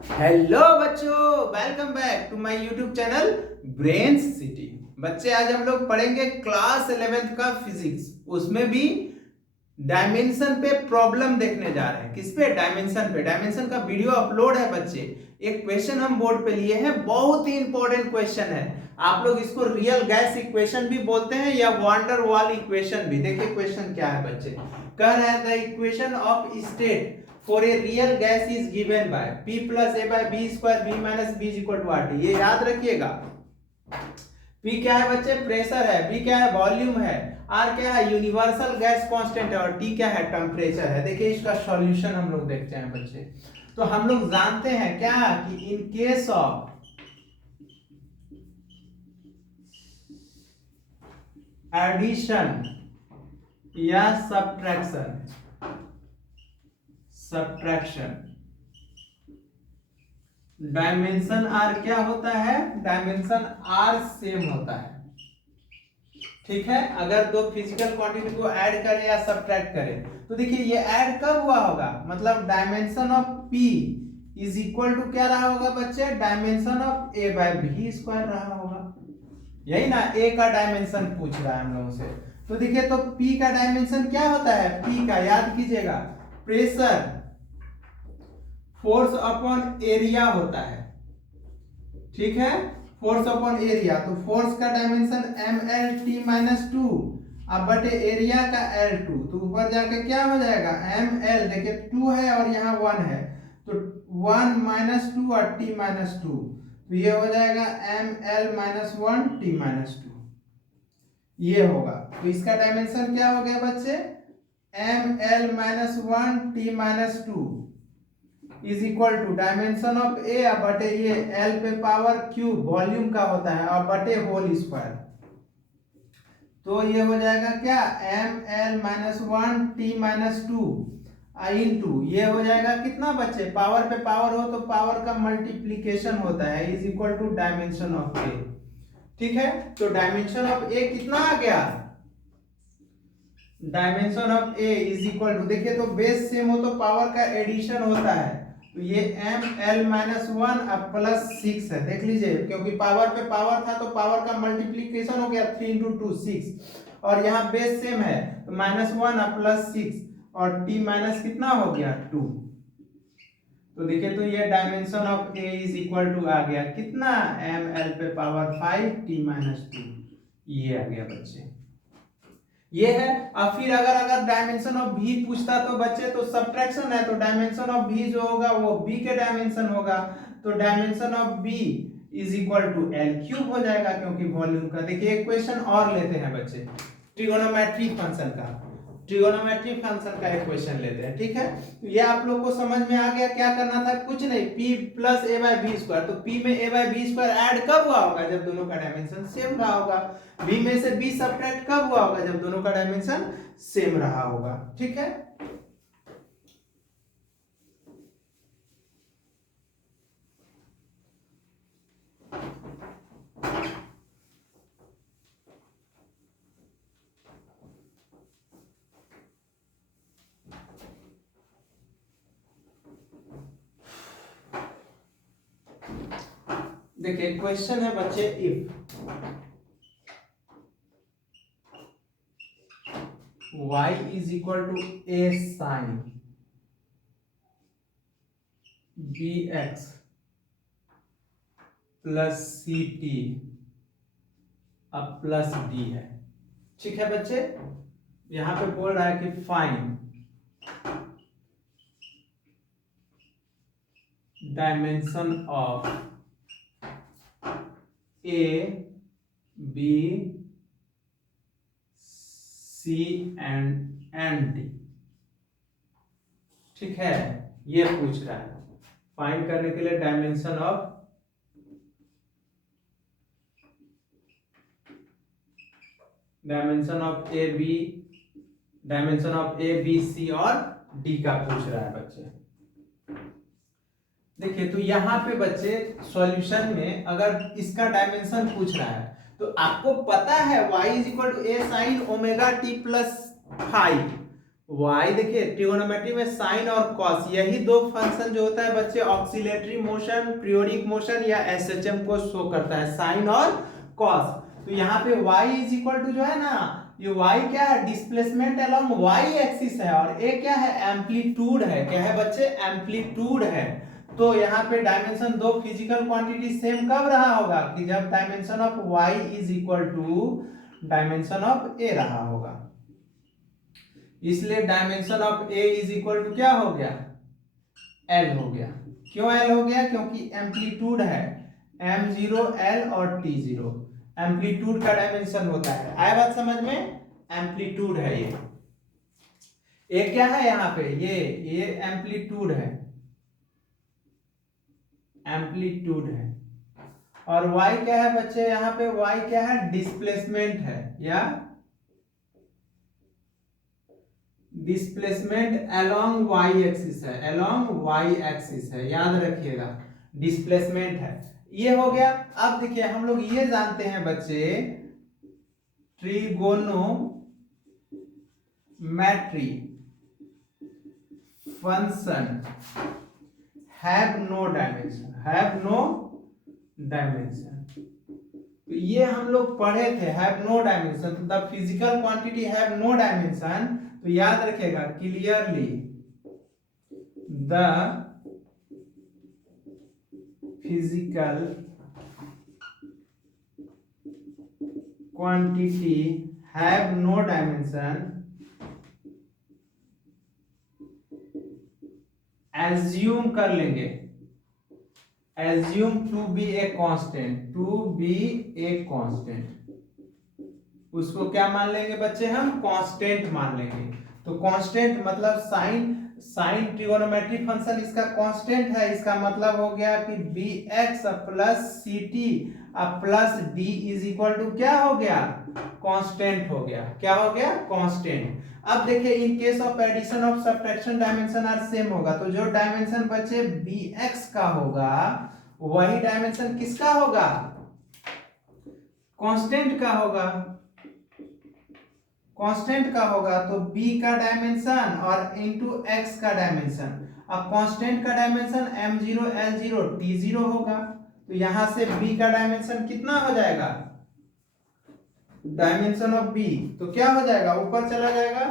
Hello बच्चों, welcome back to my YouTube channel brains city. बच्चे आज हम लोग पढ़ेंगे क्लास 11th का फिजिक्स, उसमें भी डायमेंशन पे प्रॉब्लम देखने जा रहे हैं। किस पे? डायमेंशन पे। डायमेंशन का वीडियो अपलोड है बच्चे। एक क्वेश्चन हम बोर्ड पे लिए हैं, बहुत ही इंपॉर्टेंट क्वेश्चन है। आप लोग इसको रियल गैस इक्वेशन भी बोलते हैं या वंडर वॉल इक्वेशन भी। देखिए क्वेश्चन क्या है बच्चे। कह रहा है the equation of state for a real gas is given by p plus a by b square b minus b is equal to RT। ये याद रखिएगा। P क्या है बच्चे? प्रेशर है। B क्या है? वॉल्यूम है। R क्या है? यूनिवर्सल गैस कांस्टेंट है। और T क्या है? टेम्परेचर है। देखिए इसका सॉल्यूशन हम लोग देखते हैं बच्चे। तो हम लोग जानते हैं क्या कि इन केस ऑफ एडिशन या सब्ट्रैक्शन डायमेंशन आर क्या होता है? डायमेंशन आर सेम होता है। ठीक है, अगर दो फिजिकल क्वांटिटी को ऐड करें या सब्ट्रैक्ट करें तो देखिए ये ऐड कब हुआ होगा, मतलब dimension of p is equal to क्या रहा होगा बच्चे? Dimension of a by b square रहा होगा। यही ना a का डायमेंशन पूछ रहा है हम लोगों से। तो देखिए तो p का डायमेंशन क्या होता है? p का याद कीजिएगा, प्रेशर फोर्स अपॉन एरिया होता है। ठीक है, फोर्स अपॉन एरिया। तो फोर्स का डायमेंशन mlt माइनस टू अब बटे एरिया का L2। तो ऊपर जाके क्या हो जाएगा? ml, देखिए 2 है और यहाँ 1 है तो 1 माइनस टू और t माइनस टू, तो ये हो जाएगा ml minus 1 t minus to. ये होगा। तो इसका डायमेंशन क्या हो गया बच्चे? ml minus 1 t minus two is equal to dimension of A बटे ये एल पे पावर क्यूब वॉल्यूम का होता है और बटे होल स्क्वायर। तो ये हो जाएगा क्या? M L minus 1 T minus two into ये हो जाएगा कितना बच्चे? पावर पे पावर हो तो पावर का मल्टीप्लीकेशन होता है, is equal to dimension of A. ठीक है, तो डायमेंशन ऑफ ए कितना आ गया? Dimension of A is equal to, देखिए तो बेस सेम हो तो पावर का एडिशन होता है। तो ये एम एल माइनस 1 अब प्लस 6 है। देख लीजिए क्योंकि पावर पे पावर था तो पावर का मल्टीप्लीकेशन हो गया 3 इंटू टू 6 और यहाँ बेस सेम है तो माइनस 1 अब प्लस 6 और टी माइनस कितना हो गया? 2। तो देखिए तो ये dimension of A is equal to आ गया कितना? एम एल पे पावर 5 टी माइनस 2। ये आ गया बच्चे, ये है। अब फिर अगर डायमेंशन ऑफ v पूछता तो बच्चे तो सब्ट्रैक्शन है तो डायमेंशन ऑफ v जो होगा वो b के डायमेंशन होगा। तो dimension of b is equal to L cube हो जाएगा क्योंकि वॉल्यूम का। देखिए एक क्वेश्चन और लेते हैं बच्चे, ट्रिगोनोमेट्री फंक्शन का एक क्वेश्चन लेते हैं। ठीक है, तो ये आप लोग को समझ में आ गया। क्या करना था? कुछ नहीं, p plus a by B square. तो p में a by B square add कब हुआ होगा? जब दोनों का डायमेंशन सेम रहा होगा। b में से b सब्ट्रैक्ट कब हुआ होगा? जब दोनों का डायमेंशन सेम रहा होगा। ठीक है, देखिए क्वेश्चन है बच्चे, if y is equal to a sine bx plus C T अब प्लस डी है। ठीक है बच्चे, यहां पे बोल रहा है कि find dimension of A B C and D. ठीक है, ये पूछ रहा है। फाइंड करने के लिए dimension of A B C और डी का पूछ रहा है बच्चे। देखिए तो यहाँ पे बच्चे सॉल्यूशन में अगर इसका डायमेंशन पूछ रहा है तो आपको पता है y is equal to A sine omega T plus 5। y देखिए ट्रिगोनोमेट्री में साइन और कॉस यही दो फंक्शन जो होता है बच्चे ऑक्सिलेटरी मोशन, पीरियोडिक मोशन या एसएचएम को शो करता है, साइन और कॉस। तो यहाँ पे y इज इक्वल टू जो है ना, ये y क्या है, डिस्प्लेसमेंट अलोंग y एक्सिस है, और a क्या है, एम्पलीट्यूड है। क्या है बच्चे, एम्पलीट्यूड है। तो यहाँ पे डायमेंशन दो फिजिकल क्वांटिटी सेम कब रहा होगा, कि जब dimension of y is equal to dimension of a रहा होगा। इसलिए dimension of A is equal to क्या हो गया, एल हो गया। क्यों एल हो गया, क्योंकि एम्पलीट्यूड है m0 l और t0, एम्पलीट्यूड का डायमेंशन होता है। आया बात समझ में, एम्पलीट्यूड है ये क्या है यहाँ पे, ये एम्पलीट्यूड है, एम्पलीट्यूड है। और y क्या है बच्चे, यहाँ पे y क्या है, डिस्प्लेसमेंट है, या डिस्प्लेसमेंट अलोंग y एक्सिस है, अलोंग y एक्सिस है, याद रखिएगा, डिस्प्लेसमेंट है। ये हो गया। अब देखिए हम लोग ये जानते हैं बच्चे, trigonometry function have no dimension, have no dimension. तो ये हम लोग पढ़े थे, हैव नो डायमेंशन। तो the physical quantity have no dimension, तो याद रखेगा clearly the physical quantity have no dimension assume कर लेंगे, assume to be a constant, to be a constant. उसको क्या मान लेंगे बच्चे, हम कांस्टेंट मान लेंगे। तो कांस्टेंट मतलब साइन ट्रिगोनोमेट्री फंक्शन इसका कांस्टेंट है, इसका मतलब हो गया कि bx plus ct plus d is equal to क्या हो गया, कांस्टेंट हो गया। क्या हो गया, कांस्टेंट। अब देखिए in case of addition of subtraction dimension are same होगा। तो जो डायमेंशन बच्चे bx का होगा वही डायमेंशन किसका होगा, कांस्टेंट का होगा, कांस्टेंट का होगा। तो b का डायमेंशन और इनटू x का डायमेंशन। अब कांस्टेंट का डायमेंशन m0 l0 t0 होगा। तो यहां से b का डायमेंशन कितना हो जाएगा, डायमेंशन ऑफ b, तो क्या हो जाएगा, ऊपर चला जाएगा।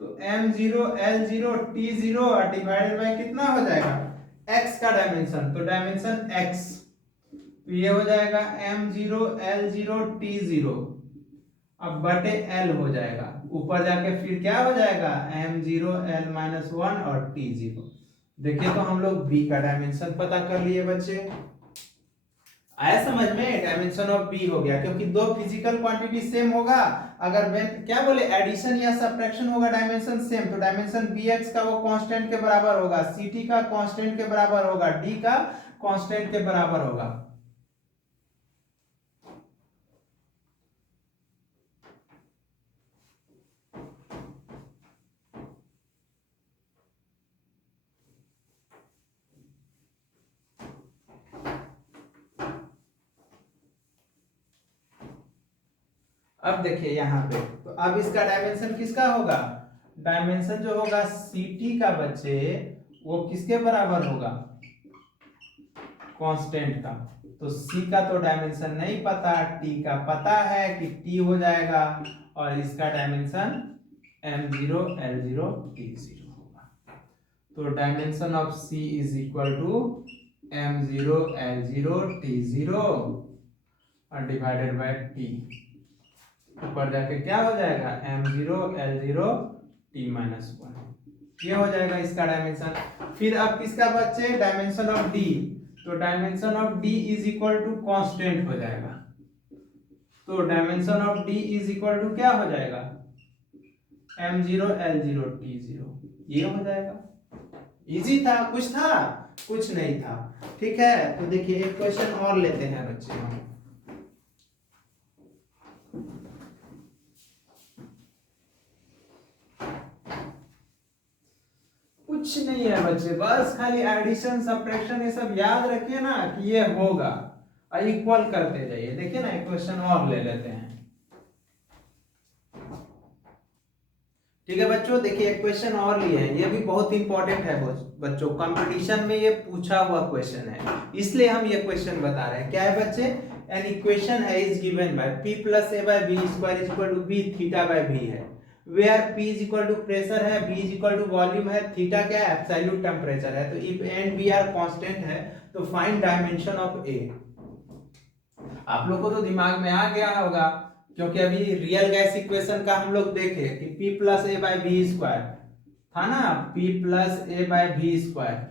तो m0 l0 t0 divided by कितना हो जाएगा, x का डायमेंशन, तो डायमेंशन x। तो ये हो जाएगा m0 l0 t0 अब बटे l हो जाएगा, ऊपर जाके फिर क्या हो जाएगा, m0 l-1 और t0। देखिए तो हम लोग b का डायमेंशन पता कर लिए बच्चे। आया समझ में, डायमेंशन ऑफ b हो गया, क्योंकि दो फिजिकल क्वांटिटी सेम होगा। अगर क्या बोले, एडिशन या सब्ट्रैक्शन होगा डायमेंशन सेम, तो डायमेंशन bx का वो कांस्टेंट के बराबर होगा, ct का कांस्टेंट के बराबर होगा, d का कांस्टेंट के बराबर होगा। अब देखिए यहाँ पे, तो अब इसका डायमेंशन किसका होगा, डायमेंशन जो होगा ct का बच्चे वो किसके बराबर होगा, कांस्टेंट का। तो c का तो डायमेंशन नहीं पता, t का पता है कि t हो जाएगा, और इसका डायमेंशन m0 l0 t0 होगा। तो dimension of c is equal to m0 l0 t0 और डिवाइडेड बाय t। ऊपर जाके क्या हो जाएगा, m0 l0 t-1, ये हो जाएगा इसका डायमेंशन। फिर अब किसका बच्चे, डायमेंशन ऑफ d, तो dimension of d is equal to constant हो जाएगा। तो dimension of d is equal to क्या हो जाएगा, m0 l0 t0, ये हो जाएगा। इजी था, कुछ था, कुछ नहीं था। ठीक है, तो देखिए एक क्वेश्चन और लेते हैं बच्चे हम। कुछ नहीं है बच्चे, बस खाली एडिशन सब्ट्रैक्शन ये सब याद रखिए ना कि ये होगा, और इक्वल करते जाइए। देखिए ना एक क्वेश्चन और ले लेते हैं। ठीक है बच्चों, देखिए एक क्वेश्चन और लिए हैं, ये भी बहुत इंपॉर्टेंट है बच्चों, कंपटीशन में ये पूछा हुआ क्वेश्चन है, इसलिए हम ये क्वेश्चन बता रहे हैं। क्या है बच्चे, एन इक्वेशन है is given by p plus a by b square is equal to b theta by v है, where p is equal to pressure है, b is equal to volume है, थीटा क्या है, एब्सोल्यूट टेम्परेचर है। तो if a and b are constant है तो find dimension of a। आप लोग को तो दिमाग में आ गया होगा, क्योंकि अभी रियल गैस इक्वेशन का हम लोग देखे कि p plus A by B square था ना, p plus A by B square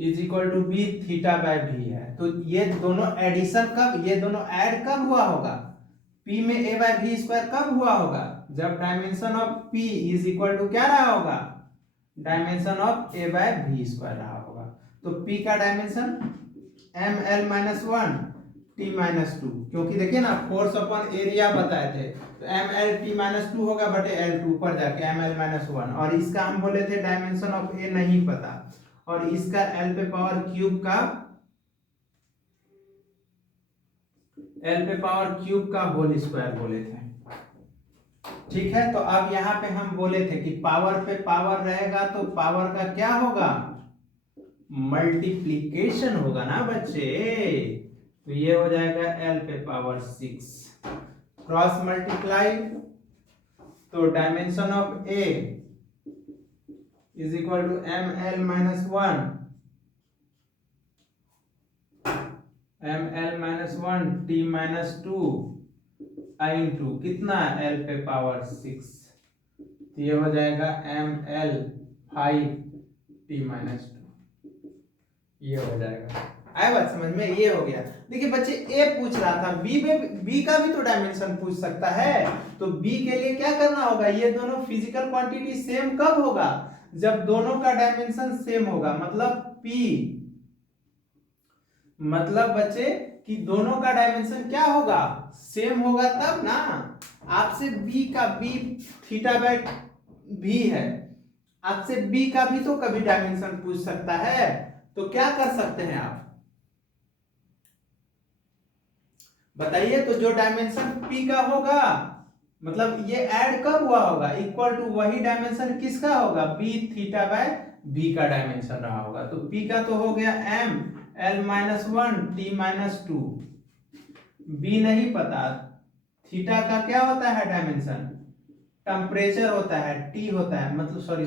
is equal to B theta by B है। तो ये दोनों एडिशन कब, ये दोनों ऐड कब हुआ होगा, p में a बाय बी स्क्वायर कब हुआ होगा, जब dimension of p is equal to क्या रहा होगा, dimension of a by B square रहा होगा। तो p का dimension ml minus one T minus two, क्योंकि देखिए ना फोर्स अपॉन एरिया बताए थे, तो ml t माइनस टू होगा बटे L2 पर जाके ml माइनस वन, और इसका हम बोले थे डायमेंशन ऑफ a नहीं पता, और इसका l पे पावर क्यूब का होल स्क्वायर बोले थे। ठीक है, तो अब यहाँ पे हम बोले थे कि पावर पे पावर रहेगा तो पावर का क्या होगा, मल्टीप्लीकेशन होगा ना बच्चे। तो ये हो जाएगा l पे पावर 6 क्रॉस मल्टीप्लाई, तो dimension of a is equal to ml minus one T minus two into कितना l पे पावर 6, तो ये हो जाएगा ml 5 टी माइनस टू, ये हो जाएगा। आया बात समझ में, ये हो गया। देखिए बच्चे ए पूछ रहा था, बी का भी तो डायमेंशन पूछ सकता है, तो बी के लिए क्या करना होगा, ये दोनों फिजिकल क्वांटिटी सेम कब होगा, जब दोनों का डायमेंशन सेम होगा, मतलब बच्चे कि दोनों का डायमेंशन क्या होगा, सेम होगा तब ना। आपसे बी थीटा बाय भी है, आपसे बी का भी तो कभी डायमेंशन पूछ सकता है, तो क्या कर सकते हैं आप बताइए। तो जो डायमेंशन p का होगा, मतलब ये ऐड कब हुआ होगा, इक्वल टू वही डायमेंशन किसका होगा, b थीटा बाय b का डायमेंशन रहा होगा। तो p का तो हो गया m l minus one T minus to, b नहीं पता, थीटा का क्या होता है डायमेंशन, टेम्परेचर होता है, t होता है, मतलब सॉरी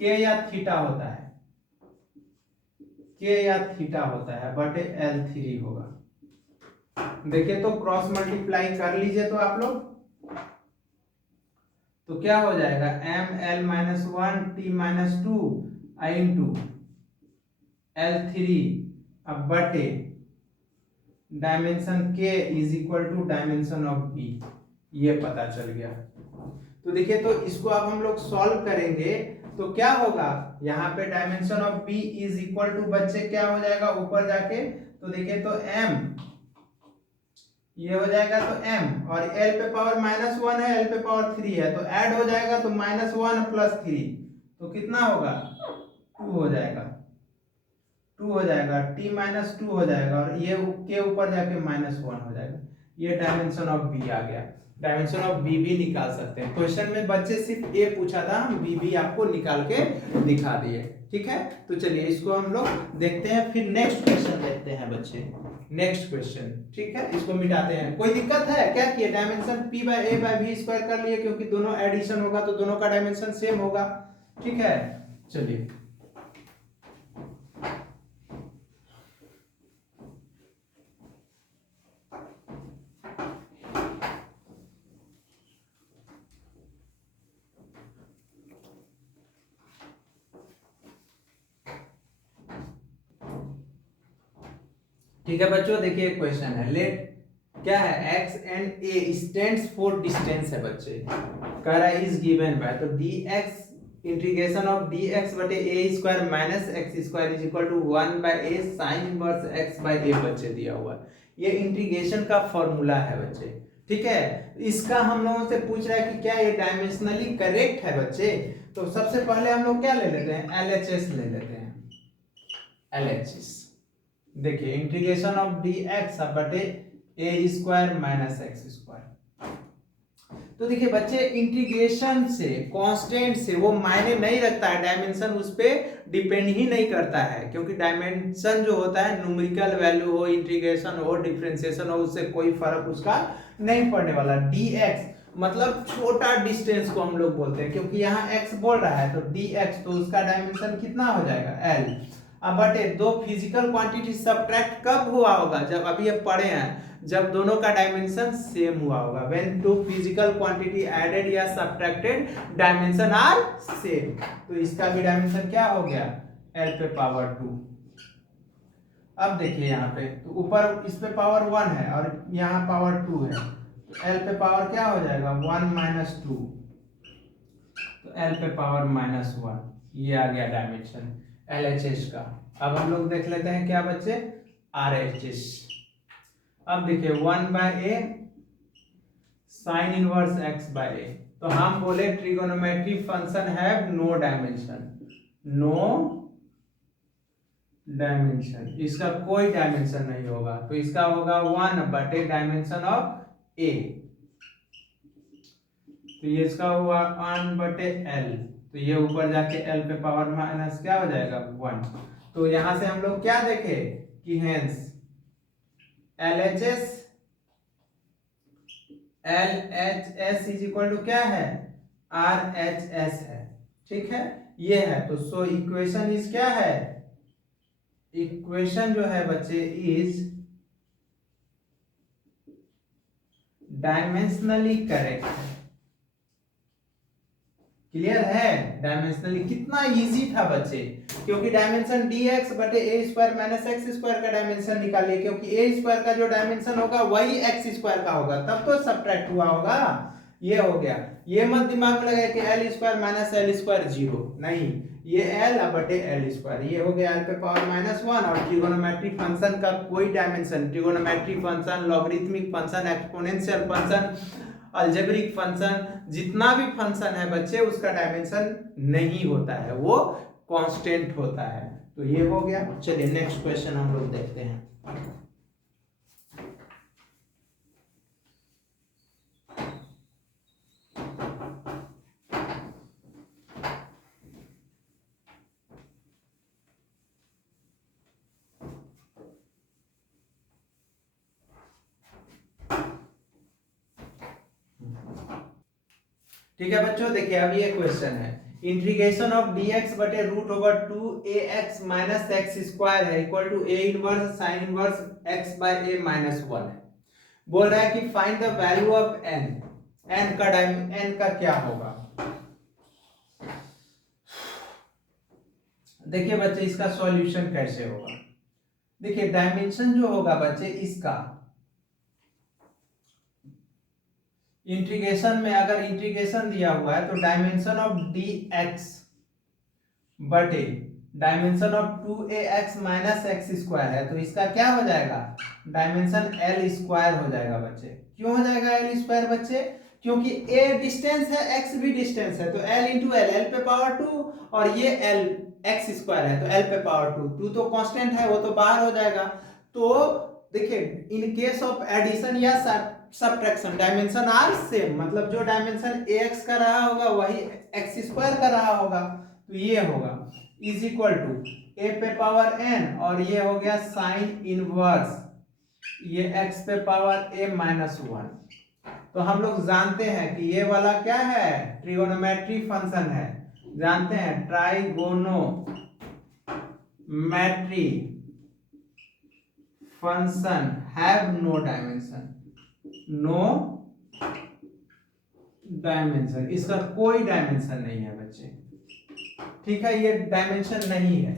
k या थीटा होता है, k या थीटा होता है बटे L3 होगा। देखिए तो क्रॉस मल्टीप्लाई कर लीजिए तो आप लोग, तो क्या हो जाएगा ml minus one T minus two I into L3 अब बटे dimension k is equal to dimension of b, ये पता चल गया। तो देखिए तो इसको अब हम लोग सॉल्व करेंगे तो क्या होगा, यहाँ पे dimension of b is equal to बच्चे क्या हो जाएगा ऊपर जाके, तो देखिए तो m ये हो जाएगा तो m, और l पे पावर माइनस वन है, l पे पावर 3 है, तो ऐड हो जाएगा तो माइनस वन प्लस 3, तो कितना होगा 2 हो जाएगा, t माइनस 2 हो जाएगा, और ये के ऊपर जाके माइनस वन हो जाएगा। ये डायमेंशन ऑफ b आ गया। डायमेंशन ऑफ b भी निकाल सकते हैं, क्वेश्चन में बच्चे सिर्फ a पूछा था, हम b भी आपको निकाल के दिखा दिए। ठीक है, तो चलिए इसको हम लोग देखते हैं, फिर नेक्स्ट क्वेश्चन देखते हैं बच्चे, नेक्स्ट क्वेश्चन। ठीक है, इसको मिटाते हैं। कोई दिक्कत है क्या, किए dimension p by a by v square कर लिए, क्योंकि दोनों एडिशन होगा तो दोनों का डायमेंशन सेम होगा। ठीक है, चलिए ठीक है बच्चों, देखिए क्वेश्चन है, लेट क्या है x and a stands for distance है बच्चे, कह रहा है इज गिवन बाय, तो dx इंटीग्रेशन ऑफ dx बटे a square minus x square is equal to 1 by a sin inverse x by a बच्चे दिया हुआ है। ये इंटीग्रेशन का फॉर्मूला है बच्चे। ठीक है, इसका हम लोगों से पूछ रहा है कि क्या ये डायमेंशनली करेक्ट है बच्चे। तो सबसे पहले हम लोग क्या ले लेते हैं, LHS ले लेते हैं, LHS। देखिए इंटीग्रेशन ऑफ dx बटे a square minus x square, तो देखिए बच्चे, इंटीग्रेशन से, कांस्टेंट से वो मायने नहीं रखता है, डायमेंशन उस पर डिपेंड ही नहीं करता है, क्योंकि डायमेंशन जो होता है न्यूमेरिकल वैल्यू हो, इंटीग्रेशन हो, डिफरेंशिएशन हो, उससे कोई फर्क उसका नहीं पड़ने वाला। dx मतलब छोटा डिस्टेंस को हम लोग बोलते हैं, क्योंकि यहाँ x बोल रहा है तो dx, तो उसका डायमेंशन कितना हो जाएगा l। अब बटे दो फिजिकल क्वांटिटी सब्ट्रैक्ट कब हुआ होगा, जब अभी ये पढ़े हैं, जब दोनों का डायमेंशन सेम हुआ होगा। When two physical quantity added या सब्ट्रैक्टेड डायमेंशन आर सेम। तो इसका भी डायमेंशन क्या हो गया, l पे पावर 2। अब देखिए यहाँ पे, तो ऊपर इस पे पावर 1 है और यहाँ पावर 2 है, तो l पे पावर क्या हो जाएगा, 1 माइनस 2, तो l पे पावर माइनस 1। ये आ गया डायमेंशन LHS का। अब हम लोग देख लेते हैं क्या बच्चे, RHS। अब देखिए 1/a साइन इनवर्स x/a, तो हम बोले trigonometry function have no dimension, no dimension, इसका कोई डायमेंशन नहीं होगा, तो इसका होगा 1/a डायमेंशन ऑफ a, तो ये इसका हुआ 1/l, तो ये ऊपर जाके l पे पावर माइनस क्या हो जाएगा 1। तो यहां से हम लोग क्या देखे कि hence LHS is equal to क्या है, RHS है, ठीक है, ये है। तो सो इक्वेशन इज क्या है, इक्वेशन जो है बच्चे इज डायमेंशनली करेक्ट है। क्लियर है, डायमेंशनली कितना इजी था बच्चे, क्योंकि डायमेंशन dx बटे a square minus X square का डायमेंशन निकालिए, क्योंकि a स्क्वायर का जो डायमेंशन होगा वही x स्क्वायर का होगा, तब तो सब्ट्रैक्ट हुआ होगा। ये हो गया, ये मत दिमाग में लगे कि l square minus l square 0, नहीं, ये l बटे l स्क्वायर, ये हो गया l पे पावर माइनस 1। और ट्रिगोनोमेट्रिक फंक्शन का कोई dimension, trigonometric function, logarithmic function, exponential function, algebraic function, जितना भी फंक्शन है बच्चे उसका डायमेंशन नहीं होता है, वो कांस्टेंट होता है। तो ये हो गया। चलिए नेक्स्ट क्वेश्चन हम लोग देखते हैं। ठीक है बच्चों, देखिए अब ये क्वेश्चन है, इंटीग्रेशन ऑफ dx बटे root over 2ax minus X square है equal to a inverse sine inverse x by a minus 1 है। बोल रहा है कि find the value of n, n का क्या होगा। देखिए बच्चे इसका सॉल्यूशन कैसे होगा, देखिए डायमेंशन जो होगा बच्चे इसका, इंटीग्रेशन में अगर इंटीग्रेशन दिया हुआ है तो डायमेंशन ऑफ dx बटे dimension of 2ax minus X square है, तो इसका क्या हो जाएगा, डायमेंशन l स्क्वायर हो जाएगा बच्चे। क्यों हो जाएगा l स्क्वायर बच्चे, क्योंकि a डिस्टेंस है, x भी डिस्टेंस है, तो l इंटू एल, l पे पावर 2, और ये l x स्क्वायर है तो l पे पावर 2, 2 तो कांस्टेंट है, वो तो बाहर हो जाएगा। तो देखिए इन केस ऑफ एडिशन या सब्ट्रैक्शन डायमेंशन आर सेम, मतलब जो डायमेंशन ax का रहा होगा वही x स्क्वायर का रहा होगा, तो ये होगा इज इक्वल टू a पे पावर n, और ये हो गया साइन इनवर्स ये x पे पावर a माइनस 1। तो हम लोग जानते हैं कि ये वाला क्या है, ट्रिगोनोमेट्री फंक्शन है, जानते हैं trigonometry function have no dimension, no dimension, इसका कोई डायमेंशन नहीं है बच्चे, ठीक है, ये डायमेंशन नहीं है।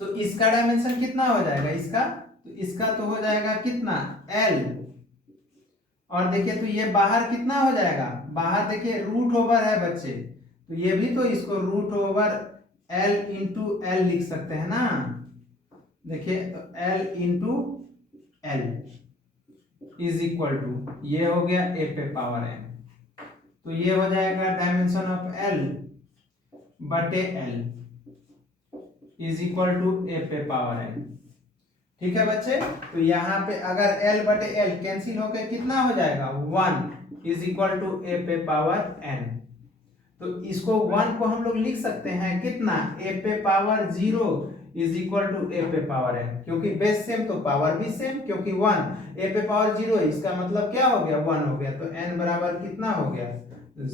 तो इसका डायमेंशन कितना हो जाएगा, इसका तो हो जाएगा कितना l, और देखिए तो ये बाहर कितना हो जाएगा, बाहर देखिए रूट ओवर है बच्चे, तो ये भी तो इसको root over l into L लिख सकते हैं ना, देखिए तो l into L is equal to ये हो गया a पे पावर n, तो ये हो जाएगा डायमेंशन ऑफ l बटे l is equal to a पे पावर n। ठीक है बच्चे, तो यहाँ पे अगर l बटे l कैंसिल होकर कितना हो जाएगा 1, इज इक्वल टू ए पे पावर n। तो इसको 1 को हम लोग लिख सकते हैं कितना, a पे पावर 0 इज इक्वल टू ए पे पावर n, क्योंकि बेस सेम तो पावर भी सेम, क्योंकि 1 a पे पावर 0 है, इसका मतलब क्या हो गया, 1 हो गया, तो n बराबर कितना हो गया,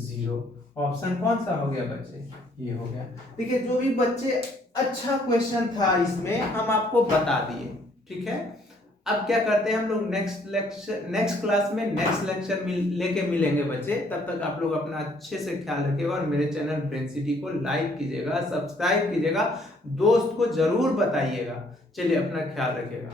0। ऑप्शन कौन सा हो गया बच्चे, ये हो गया। देखिए जो भी बच्चे अच्छा क्वेश्चन था इसमें हम आपको बता दिए, ठीक है। अब क्या करते हैं हम लोग नेक्स्ट क्लास में नेक्स्ट लेक्चर लेके मिलेंगे बच्चे। तब तक आप लोग अपना अच्छे से ख्याल रखिएगा और मेरे चैनल ब्रेन सिटी को लाइक कीजिएगा, सब्सक्राइब कीजिएगा, दोस्त को जरूर बताइएगा। चलिए अपना ख्याल रखिएगा।